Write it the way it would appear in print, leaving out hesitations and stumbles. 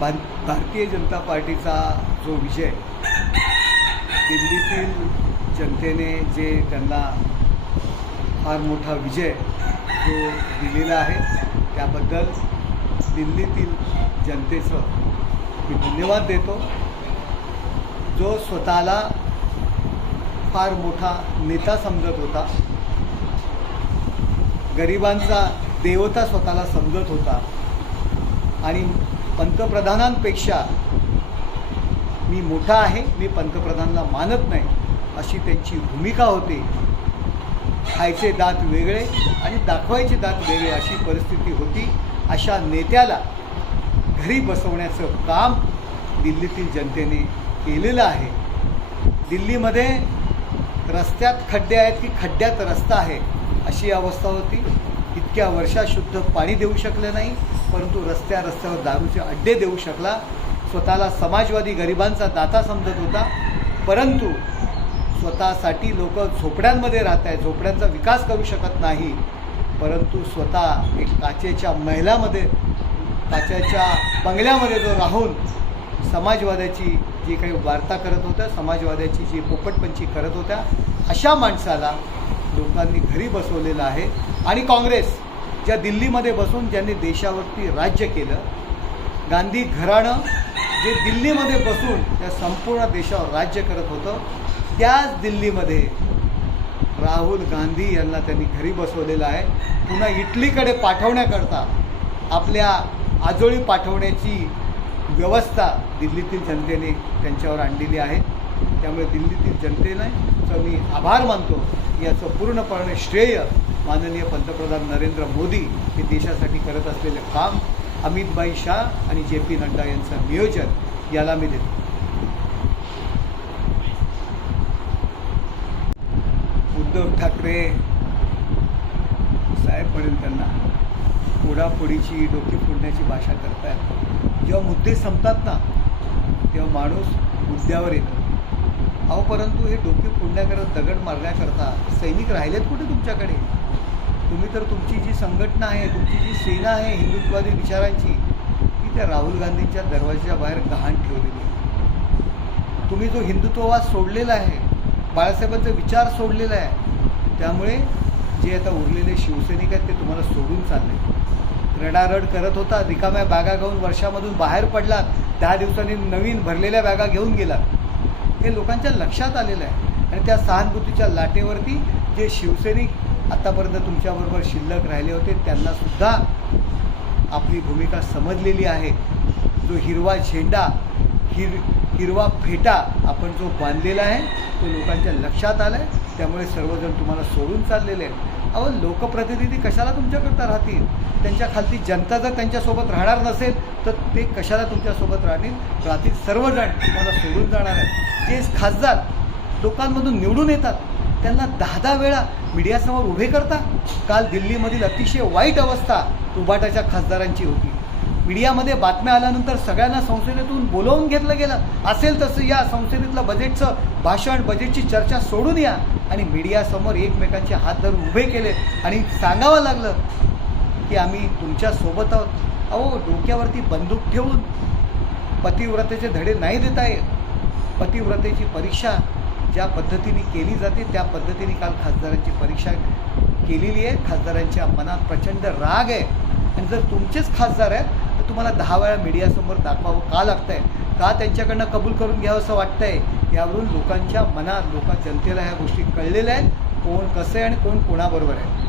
भारतीय जनता पार्टीचा जो विजय दिल्लीतील जनतेने जे त्यांना फार मोठा विजय जो दिलेला आहे त्याबद्दल दिल्लीतील जनतेचं मी धन्यवाद देतो। जो स्वतःला फार मोठा नेता समजत होता, गरिबांचा देवता स्वतःला समजत होता आणि पंतप्रधानांपेक्षा मी मोठा आहे, मी पंतप्रधानांना मानत नाही अशी त्यांची भूमिका होती। खायचे दात वेगळे आणि दाखवायचे दात वेगळे अशी परिस्थिती होती। अशा नेत्याला घरी बसवण्याचं काम दिल्लीतील जनतेने केलेलं आहे। दिल्लीमध्ये रस्त्यात खड्डे आहेत की खड्ड्यात रस्ता आहे अशी अवस्था होती। इतक्या वर्षात शुद्ध पाणी देऊ शकले नाही, परंतु रस्त्यावर दारूचे अड्डे देऊ शकला। स्वतःला समाजवादी गरिबांचा दाता समजत होता, परंतु स्वतःसाठी लोक झोपड्यांमध्ये राहत आहेत, झोपड्यांचा विकास करू शकत नाही, परंतु स्वतः एक काचेच्या महलामध्ये, काचेच्या बंगल्यामध्ये जो राहून समाजवादाची जी काही वार्ता करत होत्या, समाजवादाची जी पोपटपंची करत होत्या, अशा माणसाला लोकांनी घरी बसवलेलं आहे। आणि काँग्रेस ज्या दिल्लीमध्ये बसून ज्यांनी देशावरती राज्य केलं, गांधी घराणं जे दिल्लीमध्ये बसून त्या संपूर्ण देशावर राज्य करत होतं, त्याच दिल्लीमध्ये राहुल गांधी यांना त्यांनी घरी बसवलेलं आहे। पुन्हा इटलीकडे पाठवण्याकरता आपल्या आजोळी पाठवण्याची व्यवस्था दिल्लीतील जनतेने त्यांच्यावर आणलेली आहे। त्यामुळे दिल्लीतील जनतेने मी आभार मानतो। याचं पूर्णपणे श्रेय माननीय पंतप्रधान नरेंद्र मोदी हे देशासाठी करत असलेले काम, अमित भाई शाह आणि JP नड्डा यांचं नियोजन याला मी देतो। उद्धव ठाकरे साहेब म्हणेल त्यांना फोडाफोडीची डोकी फोडण्याची भाषा करतायत। जेव्हा मुद्दे संपतात ना तेव्हा माणूस मुद्द्यावर येतो। अहो, परंतु हे डोके फोडण्याकरता, दगड मारण्याकरता सैनिक राहिलेत कुठे तुमच्याकडे? तुम्ही तर तुमची जी संघटना आहे, तुमची जी सेना आहे हिंदुत्ववादी विचारांची, ती त्या राहुल गांधींच्या दरवाजाच्या बाहेर गहाण ठेवलेली आहे। तुम्ही जो हिंदुत्ववाद सोडलेला आहे, बाळासाहेबांचा विचार सोडलेला आहे, त्यामुळे जे आता उरलेले शिवसैनिक आहेत ते तुम्हाला सोडून चालले। रडारड करत होता, रिकाम्या बॅगा घेऊन वर्षामधून बाहेर पडलात, 10 दिवसांनी नवीन भरलेल्या बॅगा घेऊन गेलात, हे लोकांच्या लक्षात आलेलं आहे। आणि त्या सहानुभूतीच्या लाटेवरती जे शिवसैनिक आतापर्यंत तुमच्याबरोबर शिल्लक राहिले होते त्यांनासुद्धा आपली भूमिका समजलेली आहे। जो हिरवा झेंडा, हिरवा फेटा आपण जो बांधलेला आहे तो लोकांच्या लक्षात आला आहे। त्यामुळे सर्वजण तुम्हाला सोडून चाललेले आहेत। अहो, लोकप्रतिनिधी कशाला तुमच्याकरता राहतील? त्यांच्या खालती जनता जर त्यांच्यासोबत राहणार नसेल तर ते कशाला तुमच्यासोबत राहतील? सर्वजण तुम्हाला सोडून जाणार आहेत। जे खासदार लोकांमधून निवडून येतात त्यांना 10-10 वेळा मीडियासमोर उभे करता। काल दिल्लीमधील अतिशय वाईट अवस्था उभाटाच्या खासदारांची होती। मीडियामध्ये बातम्या आल्यानंतर सगळ्यांना संसदेतून बोलवून घेतलं गेलं। असेल तसं या संसदेतलं बजेटचं भाषण, बजेटची चर्चा सोडून या आणि मीडियासमोर एकमेकांचे हात धरून उभे केले आणि सांगावं लागलं की आम्ही तुमच्यासोबत आहोत। अहो, डोक्यावरती बंदूक ठेवून पतिव्रतेचे धडे नाही देता येत। पतिव्रतेची परीक्षा ज्या पद्धतीने केली जाते त्या पद्धतीने काल खासदारांची परीक्षा केलेली आहे। खासदारांच्या मनात प्रचंड राग आहे आणि जर तुमचेच खासदार आहेत तर तुम्हाला 10 वेळा मीडियासमोर दाखवावं का लागतंय? का त्यांच्याकडनं कबूल करून घ्यावं असं वाटतंय? यावरून लोकांच्या मनात, जनतेला ह्या गोष्टी कळलेल्या आहेत, कोण कसं आहे आणि कोण कोणाबरोबर आहे।